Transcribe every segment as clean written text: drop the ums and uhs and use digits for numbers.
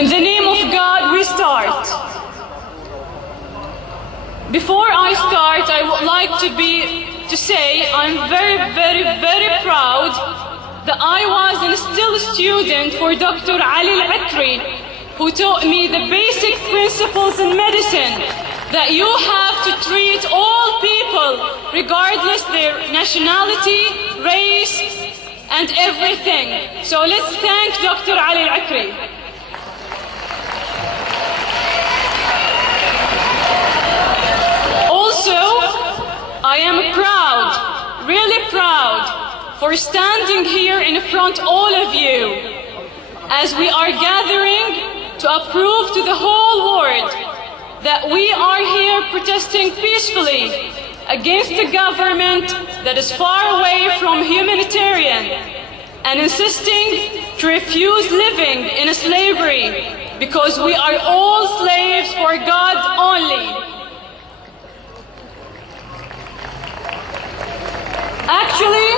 In the name of God, we start. Before I start, I would like to say I'm very, very, very proud that I was and still a student for Dr. Ali Al-Akri, who taught me the basic principles in medicine, that you have to treat all people, regardless their nationality, race, and everything. So let's thank Dr. Ali Al-Akri. Also, I am proud, really proud, for standing here in front of all of you as we are gathering to approve to the whole world that we are here protesting peacefully against the government that is far away from humanitarian and insisting to refuse living in slavery because we are all slaves for God only. Actually,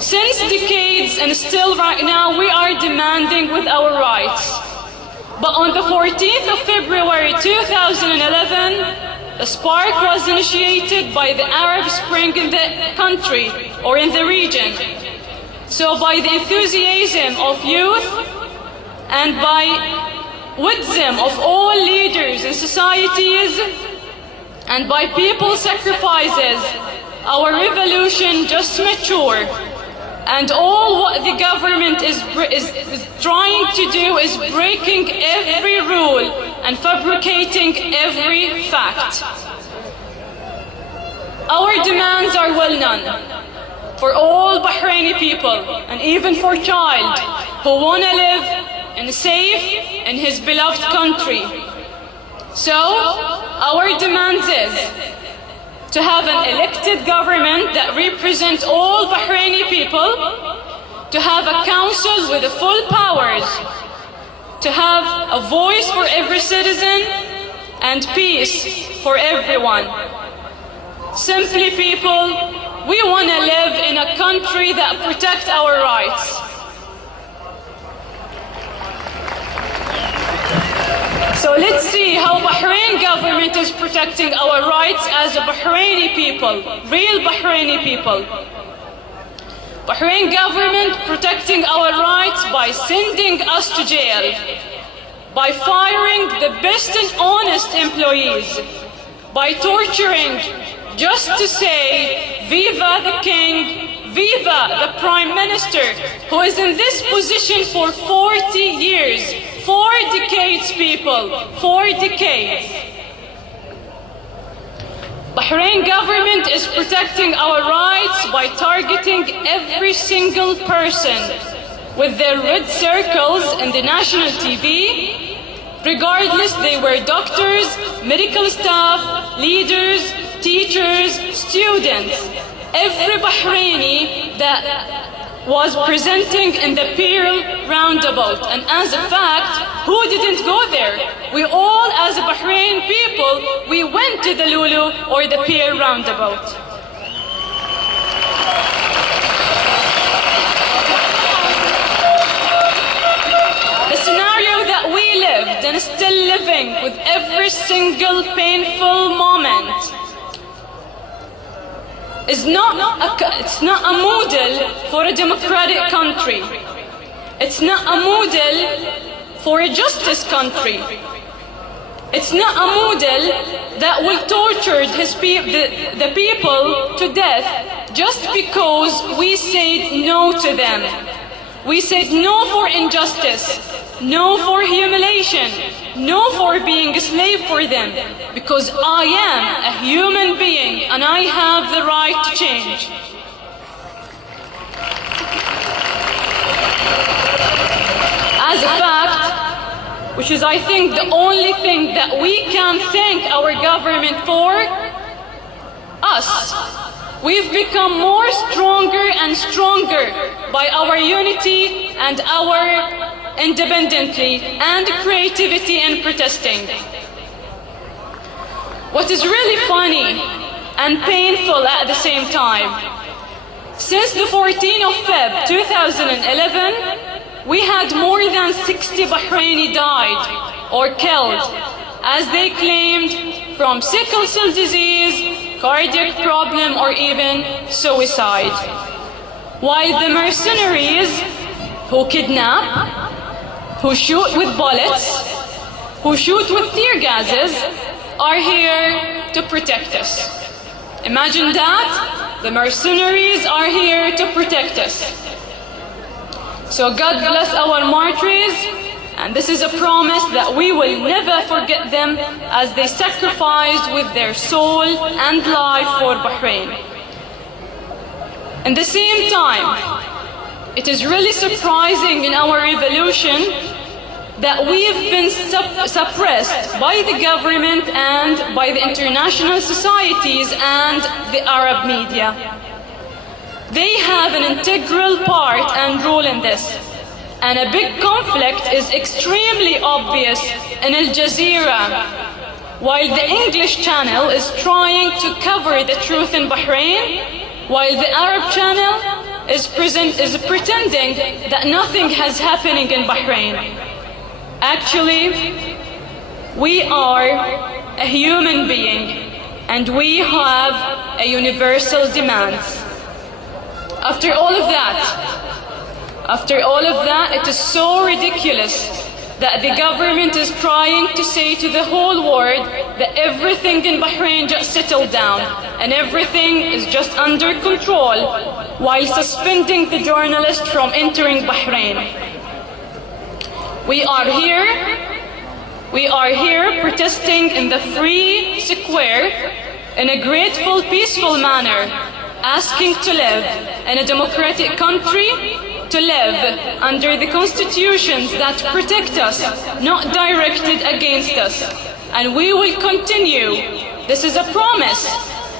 since decades and still right now, we are demanding with our rights. But on the 14th of February 2011, the spark was initiated by the Arab Spring in the country or in the region. So by the enthusiasm of youth and by wisdom of all leaders in societies and by people's sacrifices, our revolution just matured, and all what the government is trying to do is breaking every rule and fabricating every fact. Our demands are well known for all Bahraini people and even for child who want to live in safe in his beloved country. So our demands is to have an elected government that represents all Bahraini people, to have a council with the full powers, to have a voice for every citizen, and peace for everyone. Simply, people, we want to live in a country that protects our rights. So let's see how Bahrain government is protecting our rights as a Bahraini people, real Bahraini people. Bahrain government protecting our rights by sending us to jail, by firing the best and honest employees, by torturing just to say, Viva the King, Viva the Prime Minister, who is in this position for 40 years. 4 decades, people, 4 decades. Bahrain government is protecting our rights by targeting every single person with their red circles in the national TV, regardless they were doctors, medical staff, leaders, teachers, students. Every Bahraini that was presenting in the pier roundabout. And as a fact, who didn't go there? We all, as Bahrain people, we went to the Lulu or the pier roundabout. The scenario that we lived and still living with every single painful moment it's not a model for a democratic country. It's not a model for a justice country. It's not a model that will torture the people to death just because we said no to them. We said no for injustice, no for humiliation, no for being a slave for them, because I am a human being and I have the right to change. As a fact, which is I think the only thing that we can thank our government for, us. We've become more stronger and stronger by our unity and our independently and creativity in protesting. What is really funny and painful at the same time, since the 14th of Feb 2011, we had more than 60 Bahraini died or killed, as they claimed, from sickle cell disease, cardiac problem, or even suicide. While the mercenaries who kidnap, who shoot with bullets, who shoot with tear gases, are here to protect us. Imagine that. The mercenaries are here to protect us. So God bless our martyrs, and this is a promise that we will never forget them as they sacrificed with their soul and life for Bahrain. At the same time, it is really surprising in our revolution that we've been suppressed by the government and by the international societies and the Arab media. They have an integral part and role in this. And a big conflict is extremely obvious in Al Jazeera. While the English channel is trying to cover the truth in Bahrain, while the Arab channel is pretending that nothing has happening in Bahrain. Actually, we are a human being and we have a universal demand. After all of that, it is so ridiculous that the government is trying to say to the whole world that everything in Bahrain just settled down and everything is just under control, while suspending the journalists from entering Bahrain. We are here protesting in the free square in a grateful, peaceful manner, asking to live in a democratic country, to live under the constitutions that protect us, not directed against us. And we will continue. This is a promise.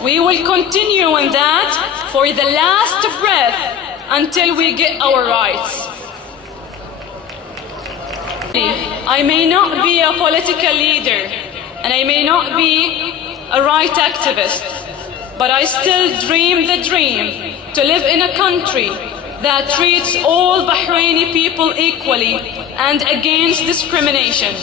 We will continue in that for the last breath until we get our rights. I may not be a political leader and I may not be a right activist, but I still dream the dream to live in a country that treats all Bahraini people equally and against discrimination.